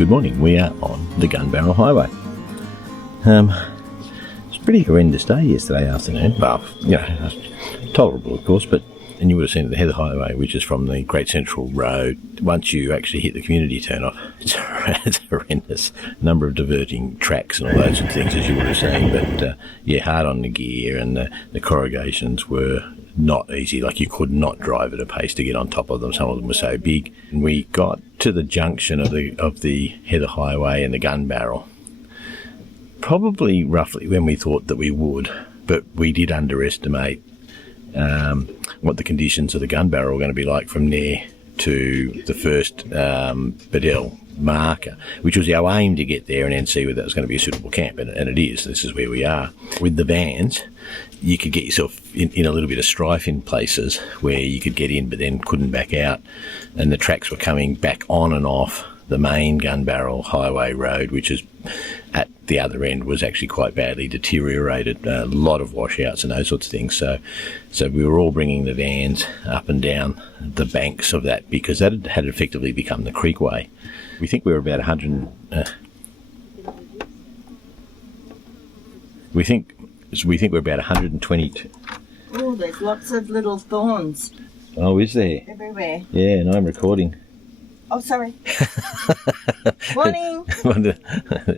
Good morning, we are on the Gunbarrel Highway. It's a pretty horrendous day yesterday afternoon. Well, tolerable of course, and you would have seen the Heather Highway, which is from the Great Central Road. Once you actually hit the community turn-off, it's horrendous. Number of diverting tracks and all those sorts of things, as you would have seen. But hard on the gear, and the corrugations were not easy. Like, you could not drive at a pace to get on top of them. Some of them were so big. And we got to the junction of the Heather Highway and the Gunbarrel, probably roughly when we thought that we would, but we did underestimate what the conditions of the Gunbarrel were going to be like from there to the first Beadell marker, which was our aim, to get there and then see whether that was going to be a suitable camp, and it is. This is where we are. With the vans, you could get yourself in a little bit of strife in places where you could get in but then couldn't back out, and the tracks were coming back on and off the main Gunbarrel Highway road, which is at the other end was actually quite badly deteriorated, a lot of washouts and those sorts of things. So we were all bringing the vans up and down the banks of that, because that had effectively become the creekway. We think we were about 100. We think we're about 122. Oh, there's lots of little thorns. Oh, is there? Everywhere. Yeah, and I'm recording. Oh, sorry. Morning.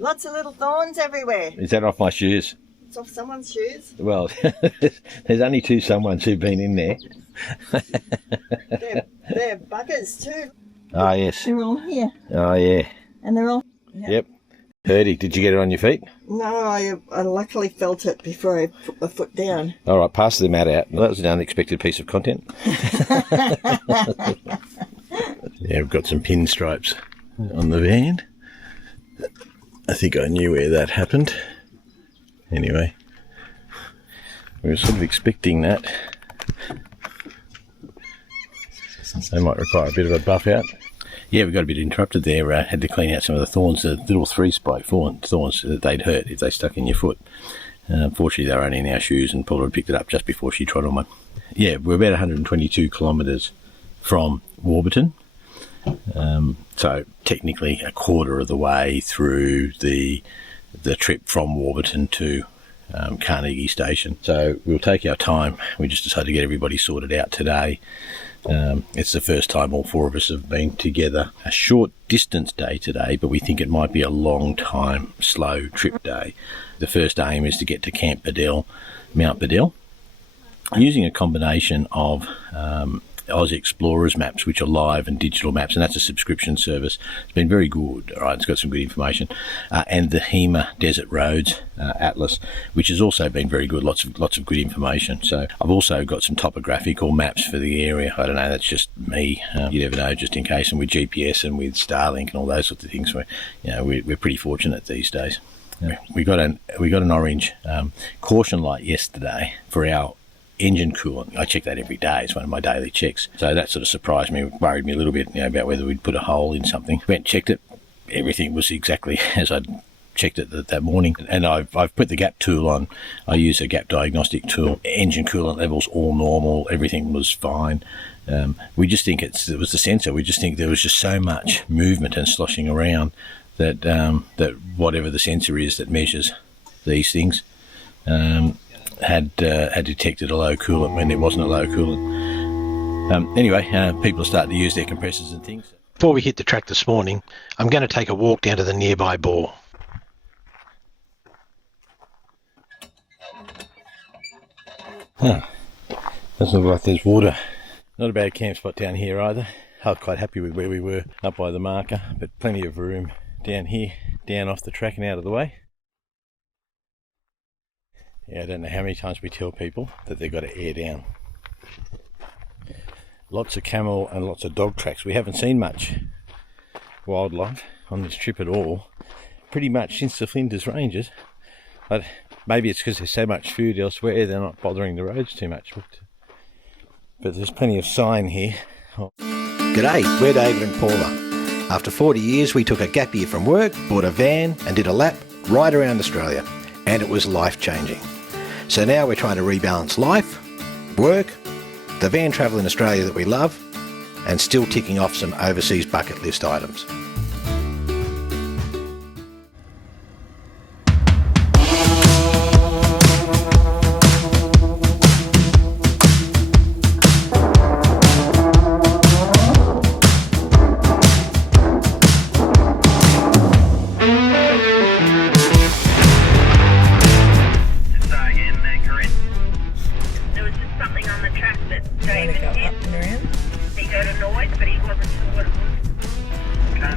Lots of little thorns everywhere. Is that off my shoes? It's off someone's shoes. Well, there's only two someones who've been in there. They're buggers too. Oh, yes. They're all here. Oh, yeah. And they're all... Yep. Purdy, did you get it on your feet? No, I luckily felt it before I put my foot down. All right, pass the mat out. Well, that was an unexpected piece of content. Yeah, we've got some pinstripes on the van. I think I knew where that happened. Anyway, we were sort of expecting that. They might require a bit of a buff out. Yeah, we got a bit interrupted there. Had to clean out some of the thorns, the little three-spike thorns that they'd hurt if they stuck in your foot. Unfortunately, they were only in our shoes, and Paula had picked it up just before she trod on one. Yeah, we're about 122 kilometres from Warburton. So technically a quarter of the way through the trip from Warburton to Carnegie Station. So we'll take our time. We just decided to get everybody sorted out today. It's the first time all four of us have been together. A short distance day today, but we think it might be a long time, slow trip day. The first aim is to get to Camp Beadell, Mount Beadell, using a combination of Oz Explorers maps, which are live and digital maps, and that's a subscription service. It's been very good. All right, it's got some good information, and the HEMA Desert Roads Atlas, which has also been very good. Lots of good information. So I've also got some topographical maps for the area. I don't know, that's just me. You never know, just in case. And with GPS and with Starlink and all those sorts of things, we're pretty fortunate these days. We got an orange caution light yesterday for our engine coolant. I check that every day. It's one of my daily checks. So that sort of surprised me, worried me a little bit, about whether we'd put a hole in something. Went, checked it. Everything was exactly as I'd checked it that morning. And I've put the gap tool on. I use a gap diagnostic tool. Engine coolant levels all normal. Everything was fine. We just think it was the sensor. We just think there was just so much movement and sloshing around that whatever the sensor is that measures these things had detected a low coolant when there wasn't a low coolant. Anyway, people are starting to use their compressors and things. Before we hit the track this morning, I'm going to take a walk down to the nearby bore. Doesn't look like there's water. Not a bad camp spot down here either. I was quite happy with where we were up by the marker, but plenty of room down here, down off the track and out of the way. Yeah, I don't know how many times we tell people that they've got to air down. Lots of camel and lots of dog tracks. We haven't seen much wildlife on this trip at all, pretty much since the Flinders Ranges. But maybe it's because there's so much food elsewhere, they're not bothering the roads too much. But there's plenty of sign here. G'day, we're David and Paula. After 40 years, we took a gap year from work, bought a van and did a lap right around Australia. And it was life-changing. So now we're trying to rebalance life, work, the van travel in Australia that we love, and still ticking off some overseas bucket list items.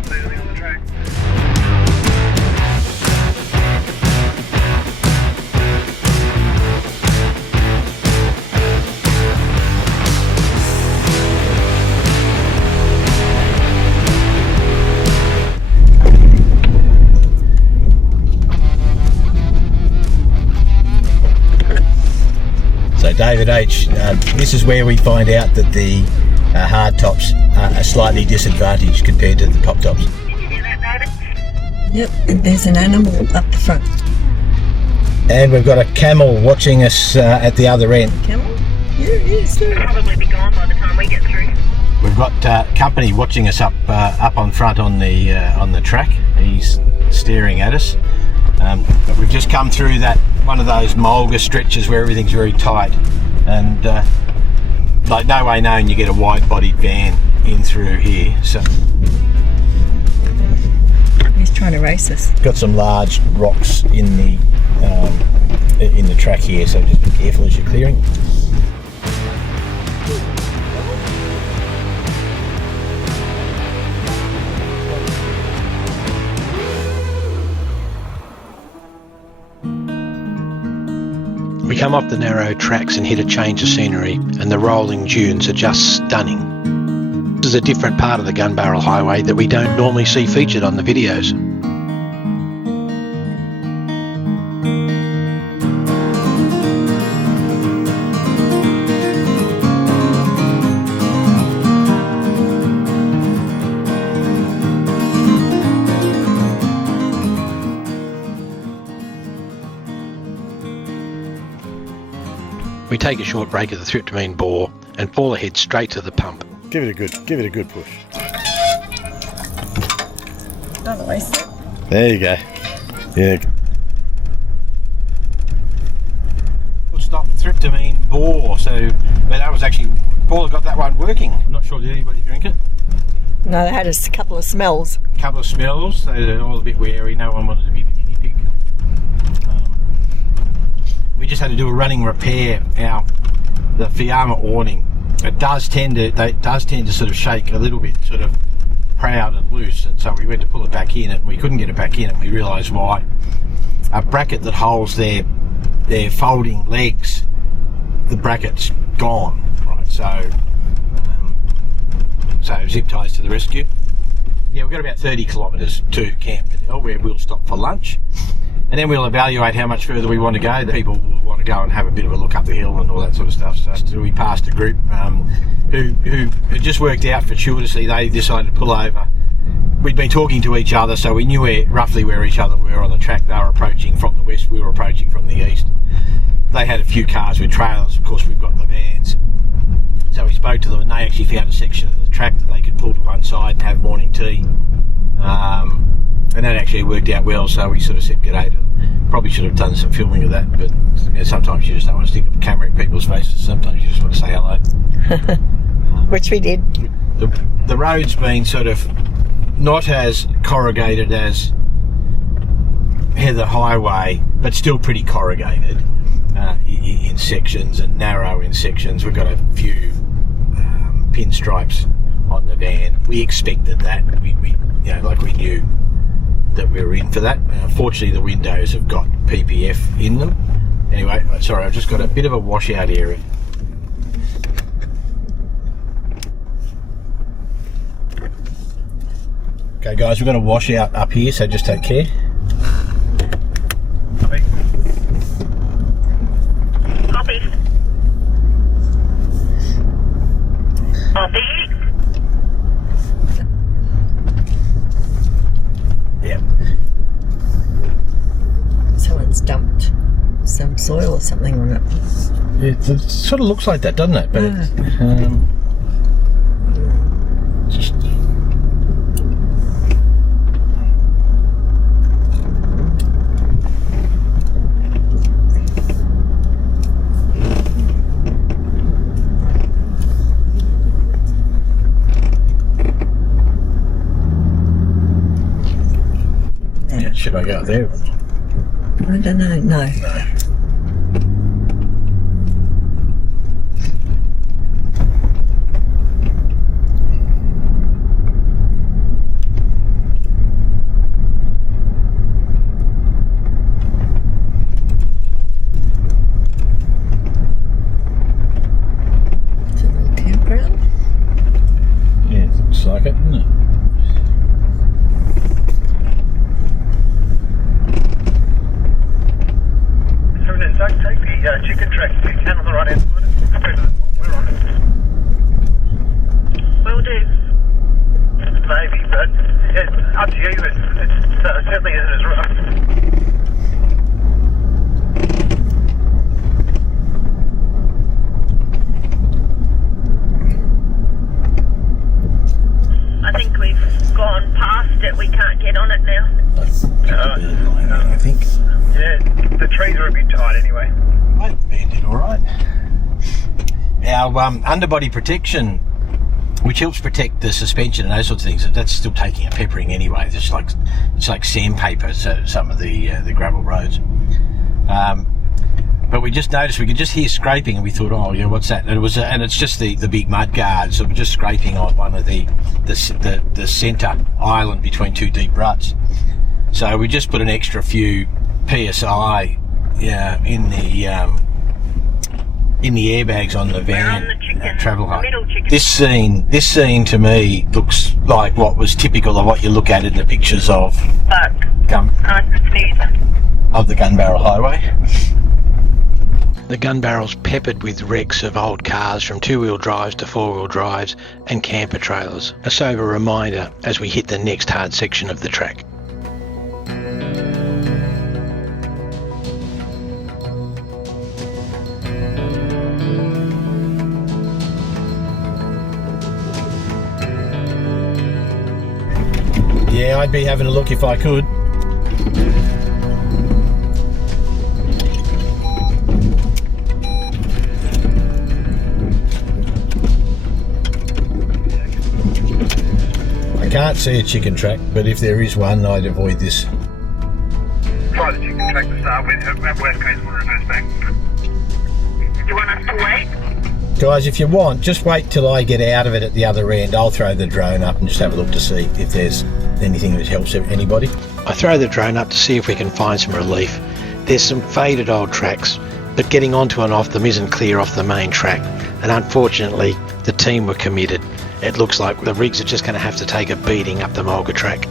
Clearly on the track. So David H, this is where we find out that the hard tops are slightly disadvantaged compared to the pop tops. Did you hear that, David? Yep, and there's an animal up the front. And we've got a camel watching us at the other end. Camel? Yeah, it is. It'll probably be gone by the time we get through. We've got company watching us up on front on the track. He's staring at us. But we've just come through one of those mulga stretches where everything's very tight, and like no way known you get a wide-bodied van in through here. So He's trying to race us. got some large rocks in the track here, so just be careful as you're clearing. We come off the narrow tracks and hit a change of scenery, and the rolling dunes are just stunning. This is a different part of the Gunbarrel Highway that we don't normally see featured on the videos. We take a short break at the tryptamine bore and fall ahead straight to the pump. Give it a good push. Not the waste it. There you go. Yeah. We'll stop tryptamine bore, but that was actually, Paula got that one working. I'm not sure, did anybody drink it? No, they had us a couple of smells. A couple of smells, so they're all a bit wary, no one wanted to be the guinea pig. We just had to do a running repair. The Fiamma awning, it does tend to sort of shake a little bit, sort of proud and loose, and so we went to pull it back in, and we couldn't get it back in, and we realised why. A bracket that holds their folding legs, the bracket's gone, right? So zip ties to the rescue. Yeah, we've got about 30 kilometres to Camp Beadell, where we'll stop for lunch. And then we'll evaluate how much further we want to go. The people will want to go and have a bit of a look up the hill and all that sort of stuff. So we passed a group who had just worked out fortuitously. They decided to pull over. We'd been talking to each other, so we knew roughly where each other were on the track. They were approaching from the west, we were approaching from the east. They had a few cars with trailers. Of course, we've got the vans. So we spoke to them, and they actually found a section of the track that they could pull to one side and have morning tea. And that actually worked out well, so we sort of said g'day to them. Probably should have done some filming of that, but sometimes you just don't want to stick a camera in people's faces. Sometimes you just want to say hello. Which we did. The road's been sort of not as corrugated as Heather Highway, but still pretty corrugated in sections and narrow in sections. We've got a few pinstripes on the van. We expected that. We knew that we were in for that. Fortunately, the windows have got PPF in them. Anyway, sorry, I've just got a bit of a washout area. Okay guys, we've got a washout up here, so just take care. Copy. Copy. Yeah. Someone's dumped some soil or something on it. It sort of looks like that, doesn't it? But just should I go there? I don't know, no. but it certainly isn't as rough. I think we've gone past it. We can't get on it now. I think. Yeah, the trees are a bit tight anyway. I think the van did all right. Our underbody protection, which helps protect the suspension and those sorts of things, that's still taking a peppering anyway. It's like sandpaper, so some of the gravel roads. But we just noticed we could just hear scraping, and we thought, oh yeah, what's that? And it's just the big mud guard. So we're just scraping on one of the centre island between two deep ruts. So we just put an extra few PSI in the airbags on the van travel home. This scene to me looks like what was typical of what you look at in the pictures of the Gunbarrel Highway. The Gunbarrel's peppered with wrecks of old cars from two-wheel drives to four-wheel drives and camper trailers. A sober reminder as we hit the next hard section of the track. Yeah, I'd be having a look if I could. I can't see a chicken track, but if there is one, I'd avoid this. Try the chicken track to start with. At worst case, we'll reverse back. Do you want us to wait? Guys, if you want, just wait till I get out of it at the other end. I'll throw the drone up and just have a look to see if there's anything that helps anybody. I throw the drone up to see if we can find some relief. There's some faded old tracks, but getting onto and off them isn't clear off the main track, and unfortunately the team were committed. It looks like the rigs are just going to have to take a beating up the mulga track.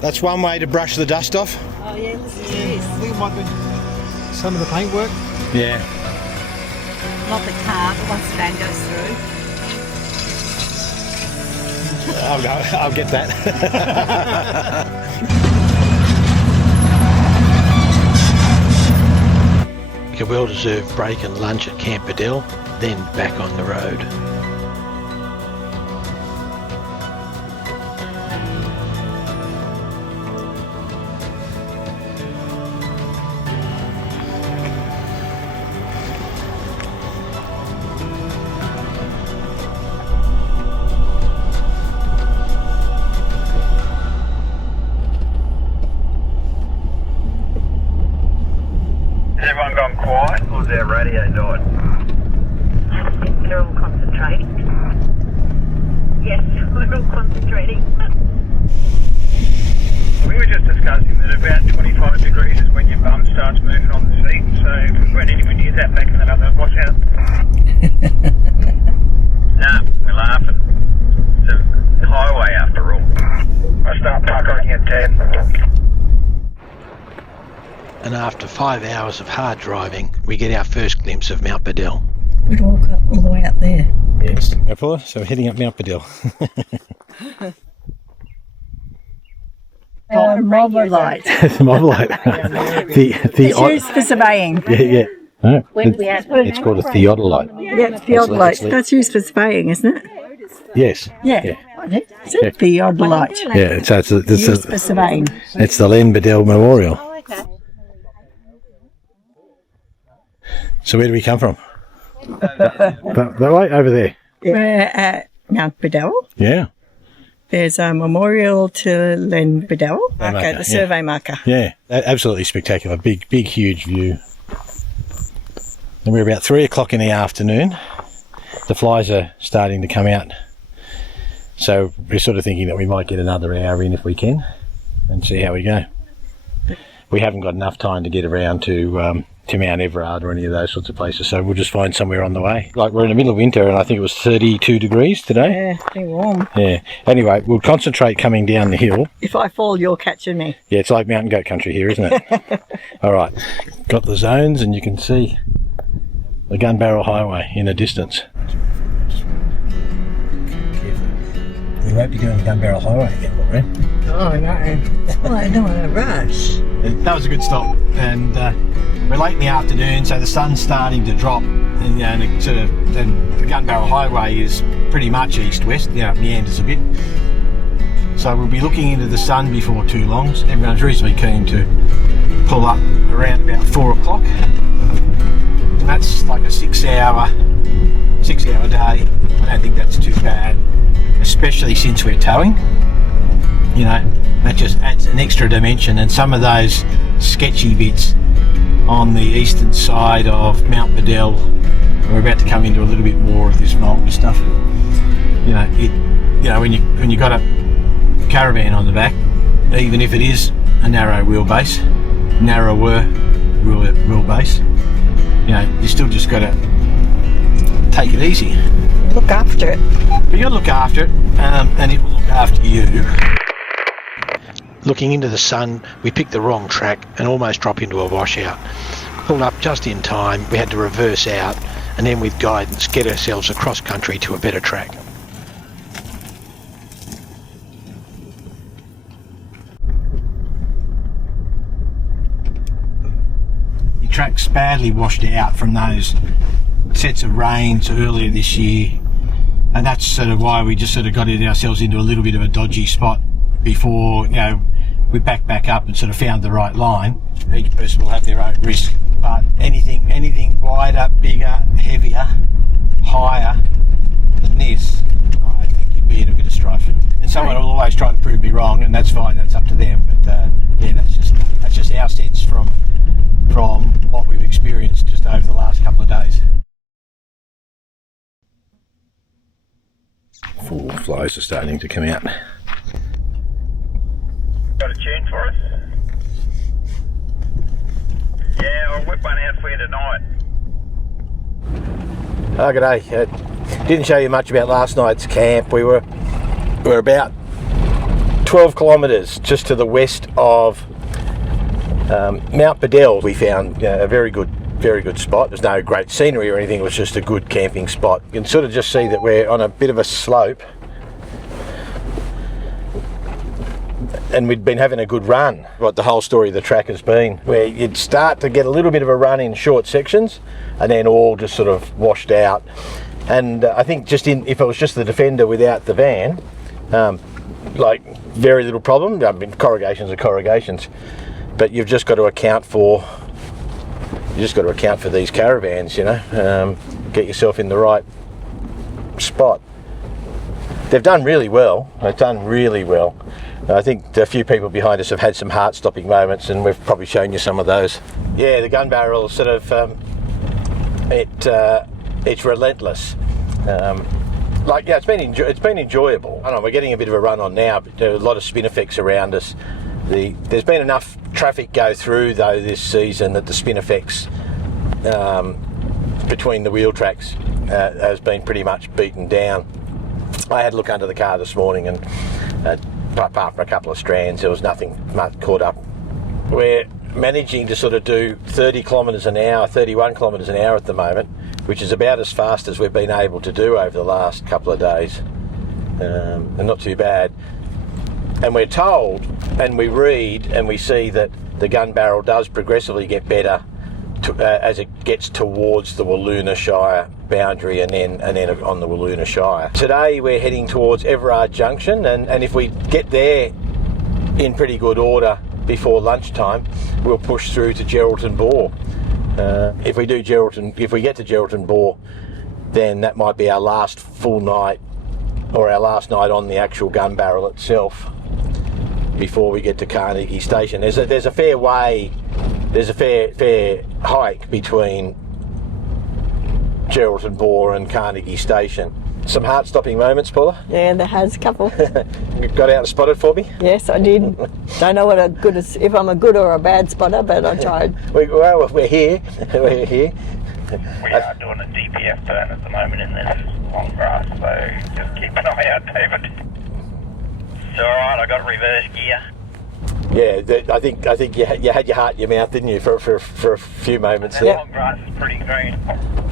That's one way to brush the dust off. Oh yeah, listen to this. I think it might be some of the paintwork. Yeah. Not the car, but once the van goes through. I'll get that. A well-deserved break and lunch at Cape Byron, then back on the road. Has everyone gone quiet, or is their radio died? They're all concentrating. Yes, we're all concentrating. We were just discussing that about 25 degrees is when your bum starts moving on the seat, so if we weren't anywhere near that back in another washout. Nah, we're laughing. It's a highway after all. I start puckering at 10. And after 5 hours of hard driving, we get our first glimpse of Mount Beadell. We'd walk up all the way up there. Yes. Paula, so we're heading up Mount Beadell. Mobile light. Mobile light. It's used for surveying. Yeah. No, it's called a theodolite. Yeah, it's theodolite. That's used for surveying, isn't it? Yes. Yeah. It's a theodolite. Yeah, so it's Used for surveying. it's the Len Beadell Memorial. So where do we come from? That way, over there. We're at Mount Beadell. Yeah. There's a memorial to Len Beadell, the survey marker. Yeah, absolutely spectacular. Big, huge view. And we're about 3 o'clock in the afternoon. The flies are starting to come out. So we're sort of thinking that we might get another hour in if we can and see how we go. we haven't got enough time to get around to Mount Everard or any of those sorts of places, so we'll just find somewhere on the way. Like, we're in the middle of winter and I think it was 32 degrees today. Yeah, pretty warm. Yeah. Anyway, we'll concentrate coming down the hill. If I fall, you're catching me. Yeah, it's like mountain goat country here, isn't it? All right, got the zones and you can see the Gunbarrel Highway in the distance. We won't be doing the Gunbarrel Highway again, will we? Oh, no. Oh, I know, in a rush. That was a good stop, and we're late in the afternoon, so the sun's starting to drop, and, and the Gunbarrel Highway is pretty much east-west, meanders a bit. So we'll be looking into the sun before too long. Everyone's reasonably keen to pull up around about 4 o'clock. And that's like a 6-hour day. I don't think that's too bad, especially since we're towing. That just adds an extra dimension, and some of those sketchy bits on the eastern side of Mount Beadell, we're about to come into a little bit more of this mulga stuff. When you got a caravan on the back, even if it is a narrower wheelbase, you still just got to take it easy. Look after it. You got to look after it, and it will look after you. Looking into the sun, we picked the wrong track and almost dropped into a washout. Pulled up just in time, we had to reverse out, and then with guidance get ourselves across country to a better track. Your track's badly washed out from those sets of rains earlier this year, and that's sort of why we just sort of got ourselves into a little bit of a dodgy spot before we backed back up and sort of found the right line. Each person will have their own risk, but anything wider, bigger, heavier, higher than this, I think you'd be in a bit of strife. And someone will always try to prove me wrong, and that's fine, that's up to them. But that's just our sense from what we've experienced just over the last couple of days. Full flows are starting to come out. Got a tune for us? Yeah, I'll whip one out for you tonight. Oh, g'day. Didn't show you much about last night's camp. We were about 12 kilometres just to the west of Mount Beadell. We found a very good spot. There's no great scenery or anything, it was just a good camping spot. You can sort of just see that we're on a bit of a slope, and we'd been having a good run. What the whole story of the track has been, where you'd start to get a little bit of a run in short sections and then all just sort of washed out. And I think if it was just the Defender without the van, like very little problem. I mean, corrugations are corrugations, but you've just got to account for these caravans, get yourself in the right spot. They've done really well. I think a few people behind us have had some heart-stopping moments, and we've probably shown you some of those. Yeah, the Gunbarrel sort of, it's relentless. It's been enjoyable. I don't know, we're getting a bit of a run on now, but there are a lot of spin effects around us. There's been enough traffic go through though this season that the spin effects between the wheel tracks has been pretty much beaten down. I had a look under the car this morning, and apart from a couple of strands, there was nothing much caught up. We're managing to sort of do 30 kilometres an hour, 31 kilometres an hour at the moment, which is about as fast as we've been able to do over the last couple of days, and not too bad. And we're told, and we read, and we see that the Gunbarrel does progressively get better as it gets towards the Wiluna Shire boundary and then on the Wiluna Shire. Today we're heading towards Everard Junction, and if we get there in pretty good order before lunchtime, we'll push through to Geraldton Bore. If we get to Geraldton Bore, then that might be our last full night, or our last night on the actual Gunbarrel itself, before we get to Carnegie Station. There's a fair way, there's a fair hike between Geraldton Bore and Carnegie Station, some heart-stopping moments, Paula? Yeah, there has a couple. You got out and spotted for me? Yes, I did. Don't know if I'm a good or a bad spotter, but I tried. Well, we're here. We're here. We are doing a DPF turn at the moment in this long grass, so just keep an eye out, David. It's alright, I got reverse gear. Yeah, I think you had your heart in your mouth, didn't you, for a few moments That there? long grass is pretty green.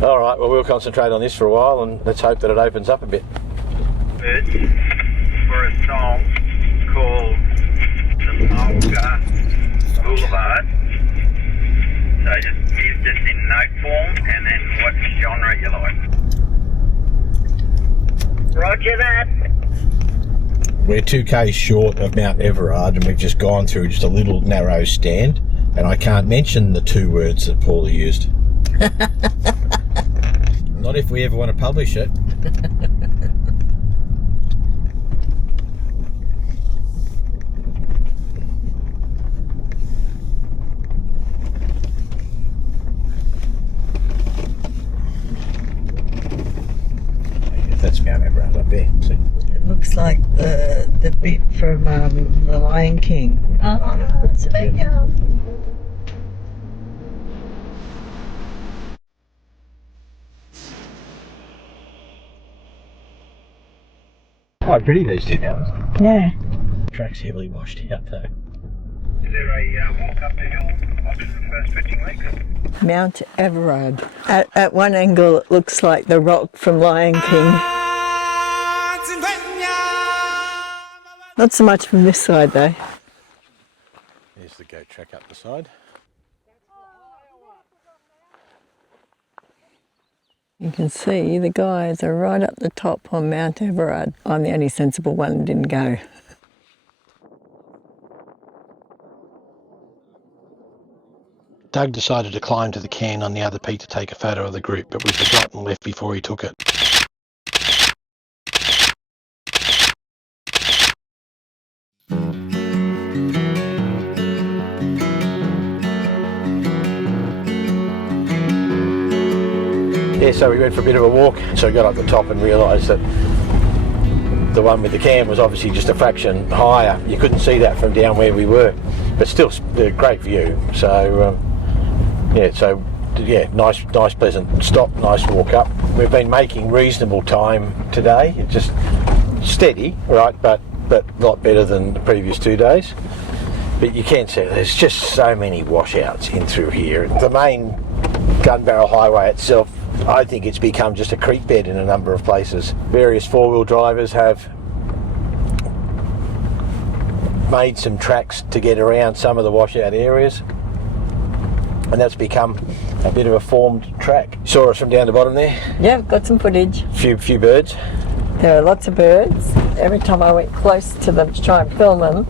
All right, well, we'll concentrate on this for a while, and let's hope that it opens up a bit. Birds for a song called the Mulga Boulevard. So just use this in note form, and then what genre you like. Roger that. We're 2k short of Mount Everard, and we've just gone through just a little narrow stand, and I can't mention the 2 words that Paula used. Not if we ever want to publish it. That's Mount Everard up there. See? It looks like the bit from The Lion King. Oh, it's a big Quite pretty, these 2 mountains. Yeah. Track's heavily washed out though. Is there a walk up the hill after the first 15 weeks? Mount Everard. At one angle, it looks like the rock from Lion King. Not so much from this side, though. There's the goat track up the side. You can see the guys are right up the top on Mount Everard. I'm the only sensible one who didn't go. Doug decided to climb to the can on the other peak to take a photo of the group, but we forgot and left before he took it. Yeah, so we went for a bit of a walk, so we got up the top and realised that the one with the cam was obviously just a fraction higher. You couldn't see that from down where we were, but still a great view. So nice pleasant stop, nice walk up. We've been making reasonable time today, just steady, right, but a lot better than the previous 2 days. But you can see there's just so many washouts in through here. The main Gunbarrel Highway itself, I think it's become just a creek bed in a number of places. Various 4-wheel drivers have made some tracks to get around some of the washout areas, and that's become a bit of a formed track. Saw us from down the bottom there? Yeah, got some footage. Few birds. There are lots of birds. Every time I went close to them to try and film them,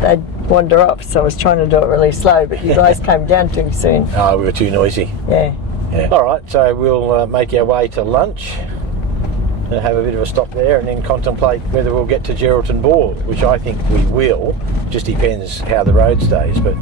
they'd wander off, so I was trying to do it really slow, but you guys came down too soon. Oh, we were too noisy. Yeah. All right, so we'll make our way to lunch, have a bit of a stop there, and then contemplate whether we'll get to Geraldton Bore, which I think we will. Just depends how the road stays, but...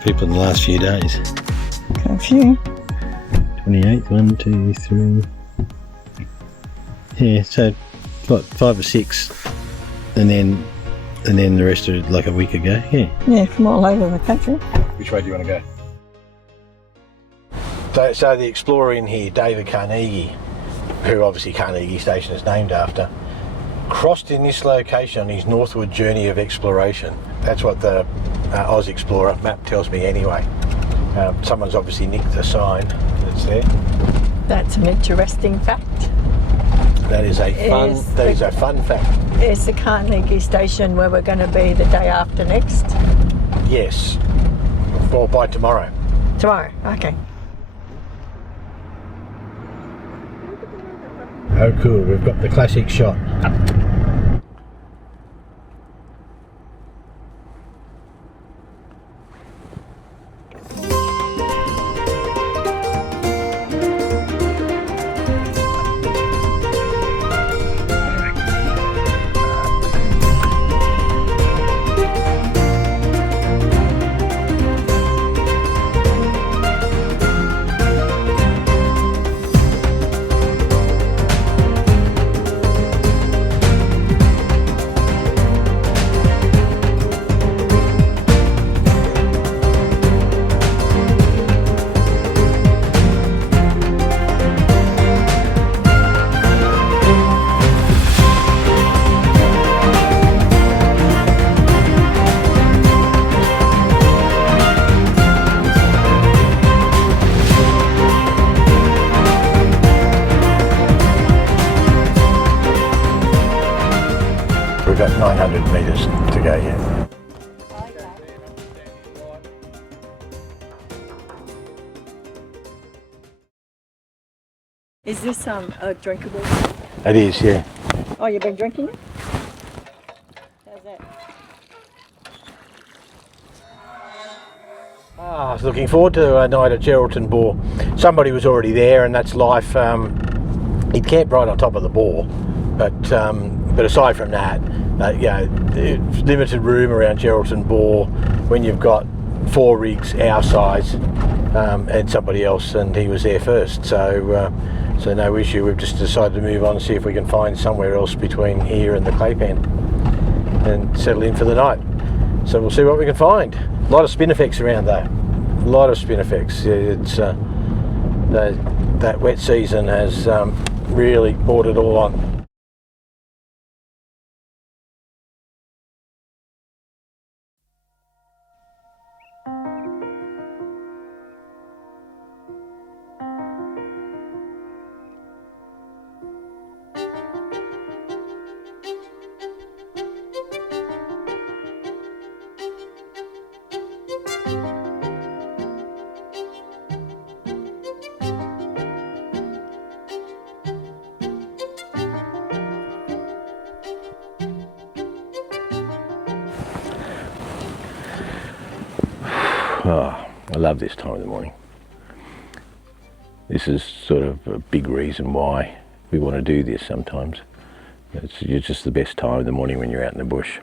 people in the last few days. A few. 28, 1, 2, 3. Yeah, so what, 5 or 6, and then the rest are like a week ago. Yeah, from all over the country. Which way do you want to go? So the explorer in here, David Carnegie, who obviously Carnegie Station is named after, crossed in this location on his northward journey of exploration. That's what the Oz Explorer map tells me anyway. Someone's obviously nicked the sign that's there. That's an interesting fact. That is a fun fact. Is the Carnegie Station where we're going to be the day after next? Yes. Or by tomorrow. Tomorrow, okay. Oh cool, we've got the classic shot. We've got 900 metres to go yet. Is this a drinkable? It is, yeah. Oh, you've been drinking it? How's that? I was looking forward to a night at Geraldton Bore. Somebody was already there, and that's life. He'd camped right on top of the bore, but aside from that, it's limited room around Geraldton Bore when you've got 4 rigs our size and somebody else, and he was there first. So no issue. We've just decided to move on and see if we can find somewhere else between here and the Claypan and settle in for the night. So we'll see what we can find. A lot of spinifex around though. A lot of spinifex. It's that wet season has really brought it all on. Oh, I love this time of the morning. This is sort of a big reason why we want to do this sometimes. It's just the best time of the morning when you're out in the bush.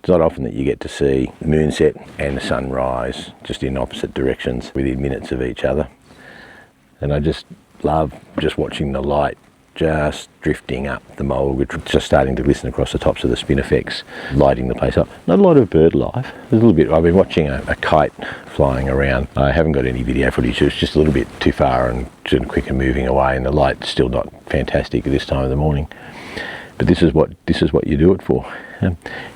It's not often that you get to see the moon set and the sun rise just in opposite directions within minutes of each other. And I just love just watching the light just drifting up the mulga, just starting to glisten across the tops of the spinifex, lighting the place up. Not a lot of bird life. There's a little bit. I've been watching a kite flying around. I haven't got any video footage. It's just a little bit too far and quick and moving away, and the light's still not fantastic at this time of the morning. But this is what you do it for.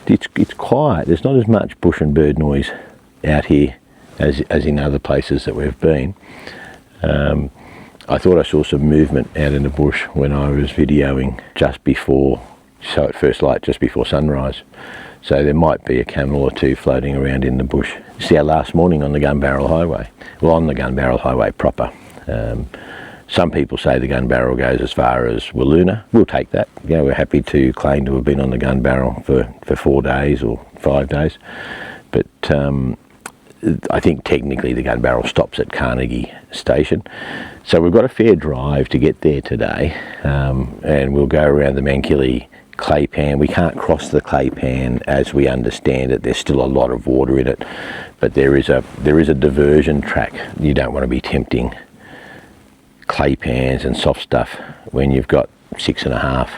It's quiet. There's not as much bush and bird noise out here as in other places that we've been. I thought I saw some movement out in the bush when I was videoing just before, so at first light, just before sunrise. So there might be a camel or two floating around in the bush. It's our last morning on the Gunbarrel Highway. Well, on the Gunbarrel Highway proper. Some people say the Gunbarrel goes as far as Wiluna. We'll take that. Yeah, we're happy to claim to have been on the Gunbarrel for 4 days or 5 days. But I think technically the Gunbarrel stops at Carnegie Station. So we've got a fair drive to get there today, and we'll go around the Mankilly Claypan. We can't cross the Claypan as we understand it. There's still a lot of water in it, but there is a diversion track. You don't want to be tempting Claypans and soft stuff when you've got 6.5,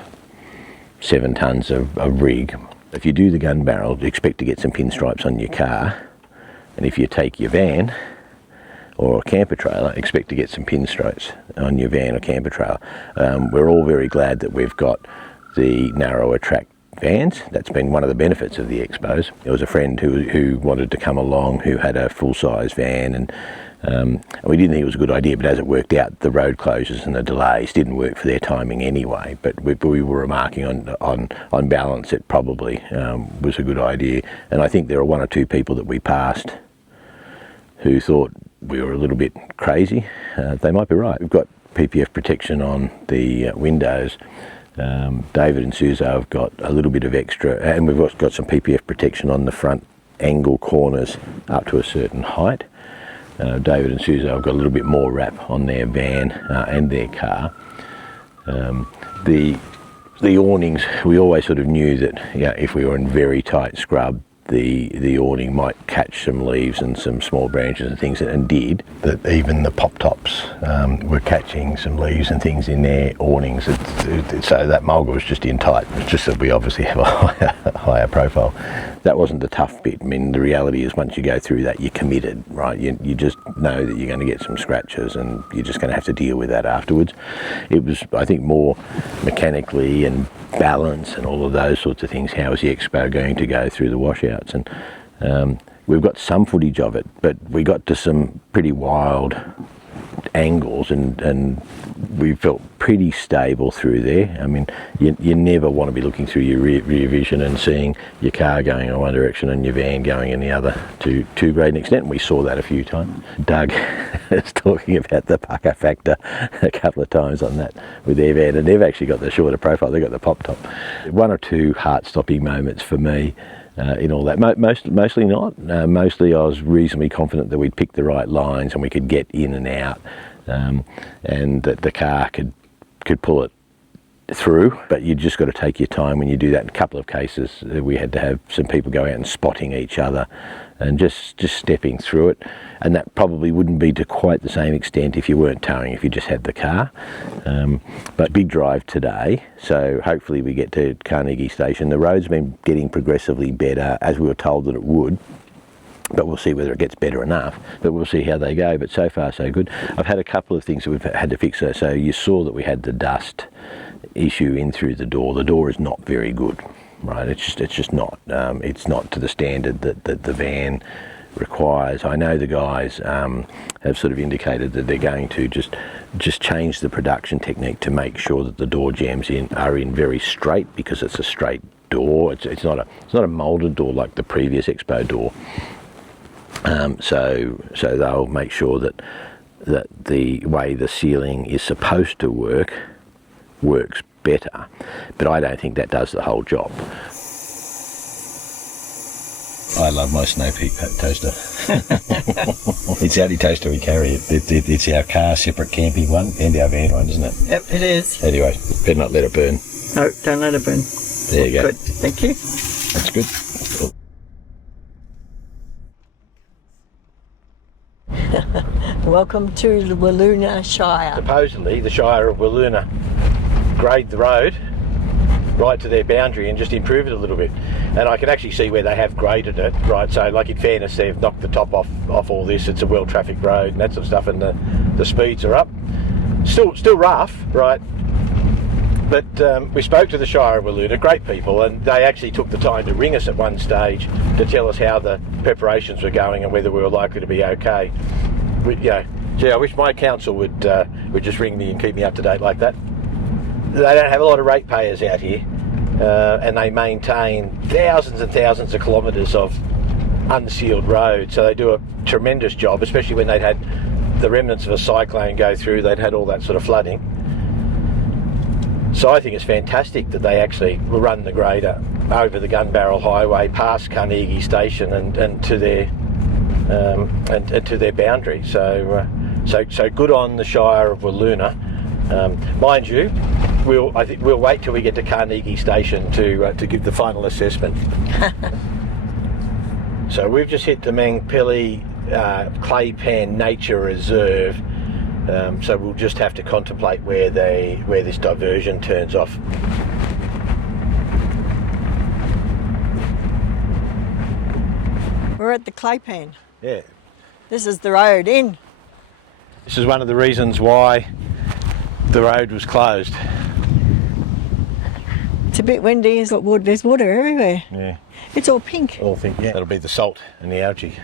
7 tonnes of rig. If you do the Gunbarrel, expect to get some pinstripes on your car. And if you take your van or a camper trailer, expect to get some pinstripes on your van or camper trailer. We're all very glad that we've got the narrower track vans. That's been one of the benefits of the expos. There was a friend who wanted to come along who had a full-size van, and we didn't think it was a good idea, but as it worked out, the road closures and the delays didn't work for their timing anyway. But we were remarking on balance, it probably was a good idea. And I think there are 1 or 2 people that we passed who thought we were a little bit crazy. They might be right. We've got PPF protection on the windows. David and Suzo have got a little bit of extra, and we've got some PPF protection on the front angle corners up to a certain height. David and Suzo have got a little bit more wrap on their van and their car. The awnings, we always sort of knew that if we were in very tight scrub, the awning might catch some leaves and some small branches and things, and did. That even the pop tops were catching some leaves and things in their awnings. So that mulga was just in tight. It's just that we obviously have a higher profile. That wasn't the tough bit. I mean, the reality is once you go through that, you're committed, right? You just know that you're going to get some scratches and you're just going to have to deal with that afterwards. It was, I think, more mechanically and balance and all of those sorts of things. How is the Expo going to go through the washouts? And we've got some footage of it, but we got to some pretty wild angles and we felt pretty stable through there. I mean, you never want to be looking through your rear vision and seeing your car going in one direction and your van going in the other to too great an extent, and we saw that a few times. Doug is talking about the pucker factor a couple of times on that with their van, and they've actually got the shorter profile, they've got the pop top. One or two heart-stopping moments for me in all that. Mostly not. Mostly I was reasonably confident that we'd pick the right lines and we could get in and out, and that the car could pull it through, but you just got to take your time when you do that. In a couple of cases we had to have some people go out and spotting each other and just stepping through it, and that probably wouldn't be to quite the same extent if you weren't towing, if you just had the car. But big drive today, so hopefully we get to Carnegie Station. The road's been getting progressively better, as we were told that it would, but we'll see whether it gets better enough, but we'll see how they go. But so far so good. I've had a couple of things that we've had to fix. So you saw that we had the dust issue in through the door. The door is not very good, right? It's just not. It's not to the standard that the van requires. I know the guys have sort of indicated that they're going to just change the production technique to make sure that the door jambs are in very straight, because it's a straight door. It's not a molded door like the previous Expo door. So they'll make sure that the way the sealing is supposed to works better, but I don't think that does the whole job. I love my Snow Peak toaster. It's the only toaster we carry. It's our car separate camping one and our van one, isn't it? Yep, it is. Anyway, better not let it burn. No, don't let it burn. There you go. Good, thank you. That's good. Welcome to the Wiluna Shire. Supposedly the Shire of Wiluna grade the road right to their boundary and just improve it a little bit, and I can actually see where they have graded it, right? So like in fairness, they've knocked the top off all this. It's a well trafficked road and that sort of stuff, and the speeds are up. Still rough, right? But we spoke to the Shire of Wiluna, great people, and they actually took the time to ring us at one stage to tell us how the preparations were going and whether we were likely to be okay. I wish my council would just ring me and keep me up to date like that. They don't have a lot of ratepayers out here, and they maintain thousands and thousands of kilometres of unsealed road, so they do a tremendous job, especially when they'd had the remnants of a cyclone go through. They'd had all that sort of flooding. So I think it's fantastic that they actually run the grader over the Gunbarrel Highway past Carnegie Station and to their to their boundary. So good on the Shire of Wiluna. Mind you, I think we'll wait till we get to Carnegie Station to give the final assessment. So we've just hit the Mangpili Clay Pan Nature Reserve. So we'll just have to contemplate where this diversion turns off. We're at the Clay Pan. Yeah. This is the road in. This is one of the reasons why the road was closed. It's a bit windy, there's water everywhere. Yeah. It's all pink. All pink, yeah. That'll be the salt and the algae.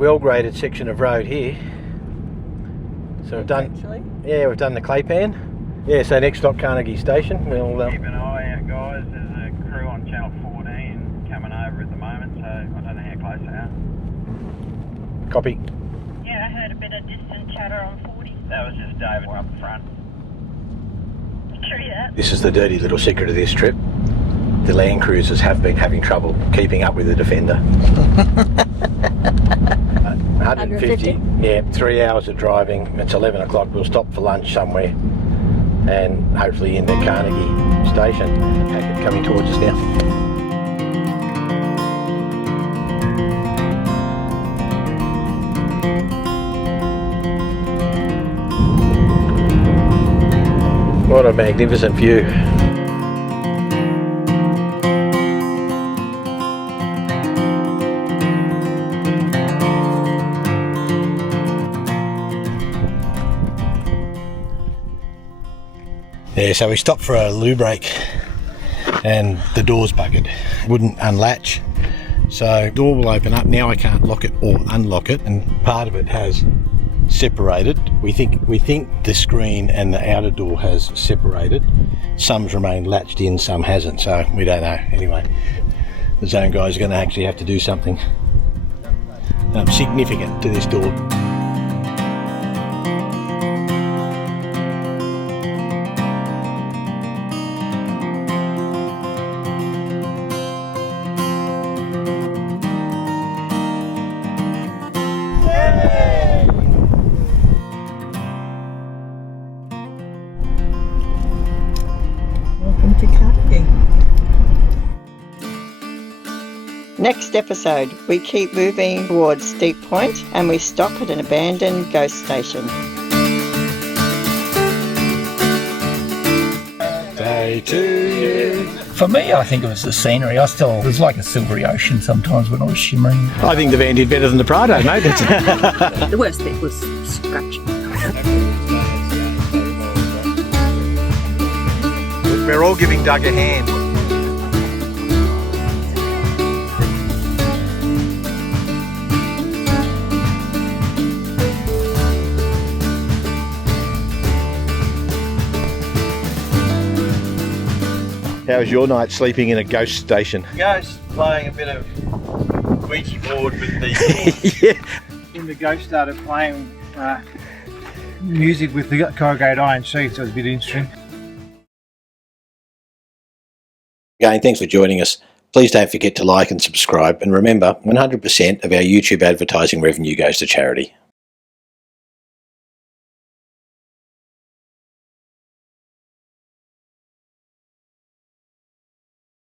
well-graded section of road here. So we've done, Actually. yeah, we've done the clay pan. Yeah, so next stop Carnegie Station. We'll Keep an eye out, guys. There's a crew on channel 14 coming over at the moment, so I don't know how close they are. copy. Yeah, I heard a bit of distant chatter on 40. That was just David up front. True that. This is the dirty little secret of this trip. The Land Cruisers have been having trouble keeping up with the Defender. 150. Yeah, 3 hours of driving. It's 11 o'clock. We'll stop for lunch somewhere and hopefully into Carnegie Station. Packet coming towards us now. What a magnificent view. Yeah, so we stopped for a loo break and the door's buggered. Wouldn't unlatch. So door will open up. Now I can't lock it or unlock it, and part of it has separated. We think the screen and the outer door has separated. Some's remained latched in, some hasn't, so we don't know. Anyway, the zone guys are going to actually have to do something significant to this door. Welcome to Carnegie. Next episode, we keep moving towards Steep Point and we stop at an abandoned ghost station. Day to you. For me, I think it was the scenery. It was like a silvery ocean sometimes when I was shimmering. I think the van did better than the Prado, mate. The worst bit was scratching. We're all giving Doug a hand. How was your night sleeping in a ghost station? Ghost playing a bit of Ouija board with the Yeah. when the ghost started playing music with the corrugated iron sheets. It was a bit interesting. Again, thanks for joining us. Please don't forget to like and subscribe, and remember, 100% of our YouTube advertising revenue goes to charity.